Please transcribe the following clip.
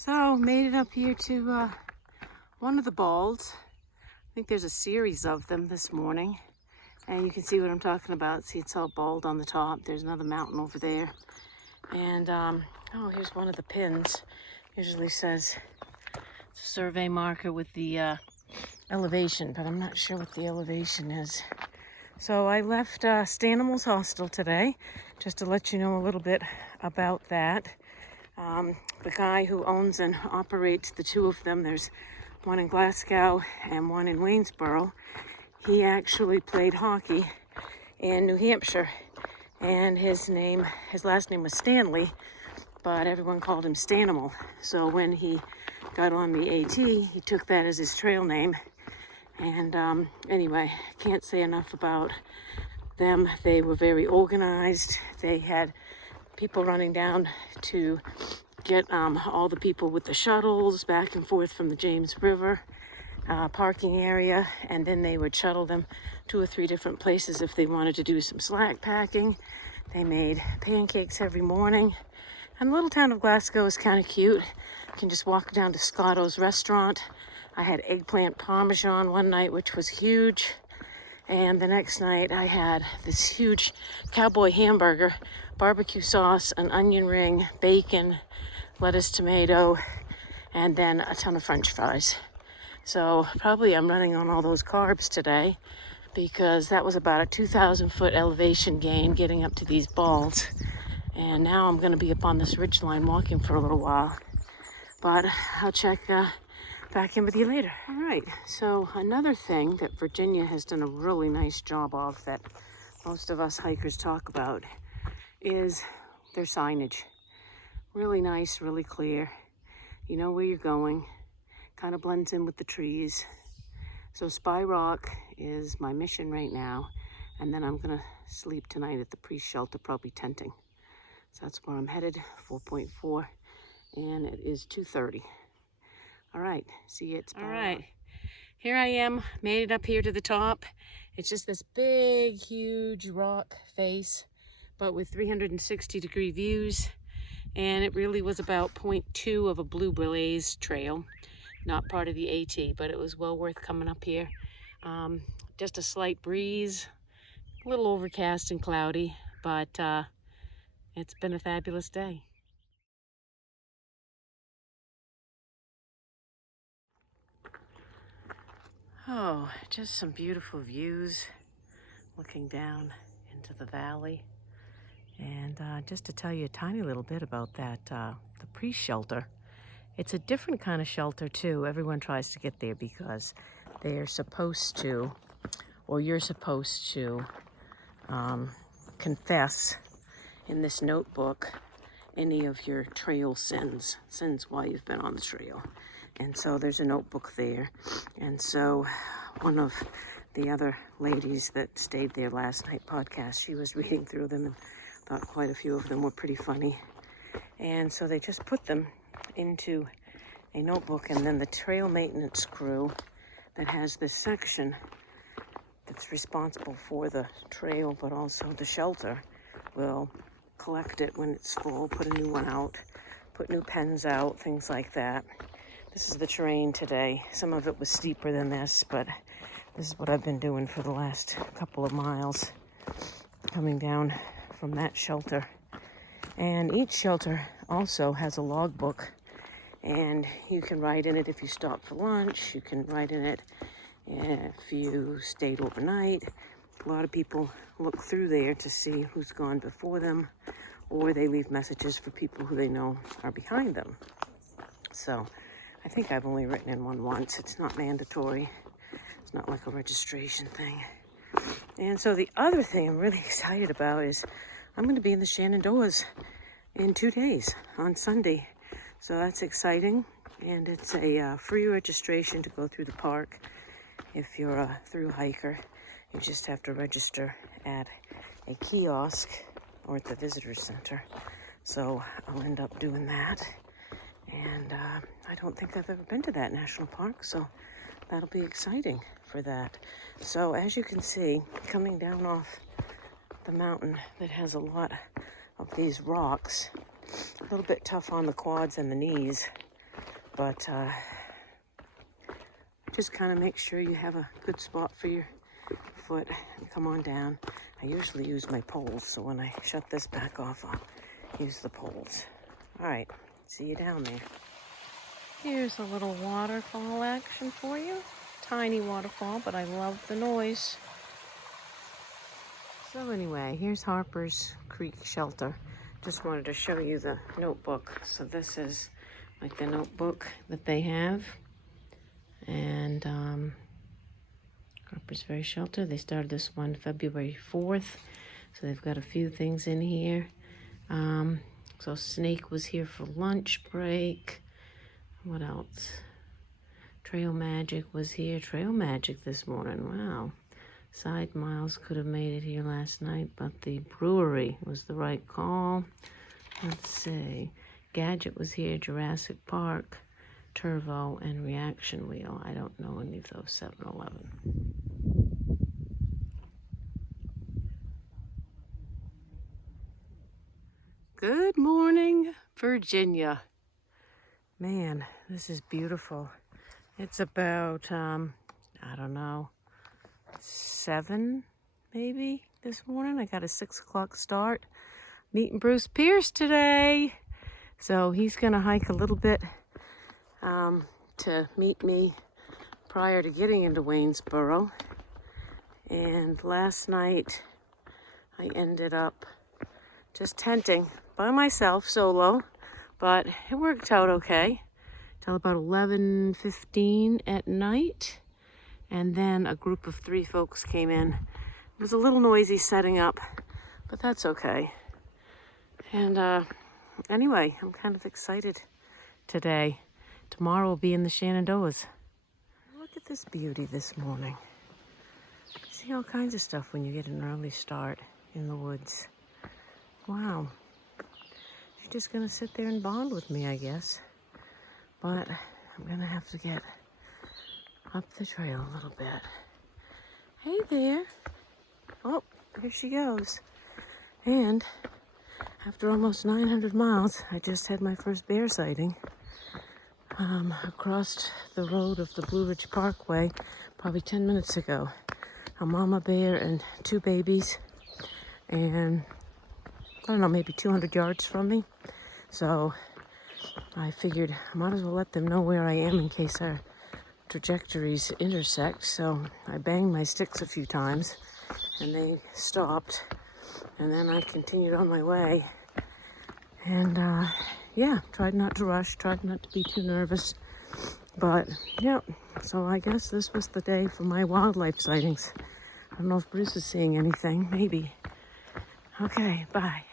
So, made it up here to one of the balds. I think there's a series of them this morning. And you can see what I'm talking about. See, it's all bald on the top. There's another mountain over there. And, oh, here's one of the pins. Usually says it's a survey marker with the elevation, but I'm not sure what the elevation is. So I left Stanimals Hostel today, just to let you know a little bit about that. The guy who owns and operates the two of them, there's one in Glasgow and one in Waynesboro. He actually played hockey in New Hampshire, and his last name was Stanley, but everyone called him Stanimal. So when he got on the AT, he took that as his trail name. And anyway, can't say enough about them. They were very organized. They had people running down to get all the people with the shuttles back and forth from the James River parking area, and then they would shuttle them 2 or 3 different places if they wanted to do some slack packing. They made pancakes every morning. And the little town of Glasgow is kind of cute. You can just walk down to Scotto's restaurant. I had eggplant parmesan one night, which was huge. And the next night I had this huge cowboy hamburger, barbecue sauce, an onion ring, bacon, lettuce, tomato, and then a ton of French fries. So probably I'm running on all those carbs today, because that was about a 2,000 foot elevation gain getting up to these balls. And now I'm going to be up on this ridgeline walking for a little while. But I'll check back in with you later. All right, so another thing that Virginia has done a really nice job of, that most of us hikers talk about, is their signage. Really nice, really clear. You know where you're going. Kind of blends in with the trees. So Spy Rock is my mission right now, and then I'm gonna sleep tonight at the pre-shelter, probably tenting. So that's where I'm headed, 4.4, and it is 2:30. All right, see you at Spy Rock. All right, here I am, made it up here to the top. It's just this big, huge rock face, but with 360-degree views, and it really was about 0.2 of a blue blaze trail. Not part of the AT, but it was well worth coming up here. Just a slight breeze, a little overcast and cloudy, but it's been a fabulous day. Oh, just some beautiful views looking down into the valley. And just to tell you a tiny little bit about that, the pre-shelter. It's a different kind of shelter too. Everyone tries to get there because they're supposed to, or you're supposed to, confess in this notebook any of your trail sins while you've been on the trail. And so there's a notebook there. And so one of the other ladies that stayed there last night podcast, she was reading through them and thought quite a few of them were pretty funny. And so they just put them into a notebook, and then the trail maintenance crew that has this section that's responsible for the trail but also the shelter will collect it when it's full, put a new one out, put new pens out, things like that. This is the terrain today. Some of it was steeper than this, but this is what I've been doing for the last couple of miles, coming down from that shelter. And each shelter also has a logbook, and you can write in it if you stop for lunch. You can write in it if you stayed overnight. A lot of people look through there to see who's gone before them, or they leave messages for people who they know are behind them. So I think I've only written in one once. It's not mandatory. It's not like a registration thing. And so the other thing I'm really excited about is I'm going to be in the Shenandoahs in 2 days on Sunday. So that's exciting. And it's a free registration to go through the park. If you're a thru hiker, you just have to register at a kiosk or at the visitor center. So I'll end up doing that. And I don't think I've ever been to that national park, so that'll be exciting for that. So as you can see, coming down off the mountain that has a lot of these rocks, a little bit tough on the quads and the knees, but just kind of make sure you have a good spot for your foot and come on down. I usually use my poles, so when I shut this back off, I'll use the poles. All right, see you down there. Here's a little waterfall action for you. Tiny waterfall, but I love the noise. So anyway, here's Harper's Creek Shelter. Just wanted to show you the notebook. So this is like the notebook that they have. And Harper's Ferry Shelter, they started this one February 4th. So they've got a few things in here. So Snake was here for lunch break. What else? Trail Magic was here. Trail Magic this morning. Wow. Side Miles could have made it here last night, but the brewery was the right call. Let's see. Gadget was here. Jurassic Park, Turvo, and Reaction Wheel. I don't know any of those 7-Eleven. Good morning, Virginia. Man, this is beautiful. It's about, I don't know, 7 maybe this morning. I got a 6 o'clock start. Meeting Bruce Pierce today. So he's gonna hike a little bit to meet me prior to getting into Waynesboro. And last night I ended up just tenting by myself, solo, but it worked out okay till about 11:15 at night. And then a group of 3 folks came in. It was a little noisy setting up, but that's okay. And anyway, I'm kind of excited today. Tomorrow will be in the Shenandoahs. Look at this beauty this morning. You see all kinds of stuff when you get an early start in the woods. Wow. You're just gonna sit there and bond with me, I guess. But I'm gonna have to get up the trail a little bit. Hey there. Oh, here she goes. And after almost 900 miles, I just had my first bear sighting. Across the road of the Blue Ridge Parkway probably 10 minutes ago. A mama bear and 2 babies. And I don't know, maybe 200 yards from me. So I figured I might as well let them know where I am in case our trajectories intersect. So I banged my sticks a few times and they stopped, and then I continued on my way. And yeah, tried not to rush, tried not to be too nervous. But yeah, so I guess this was the day for my wildlife sightings. I don't know if Bruce is seeing anything, maybe. Okay, bye.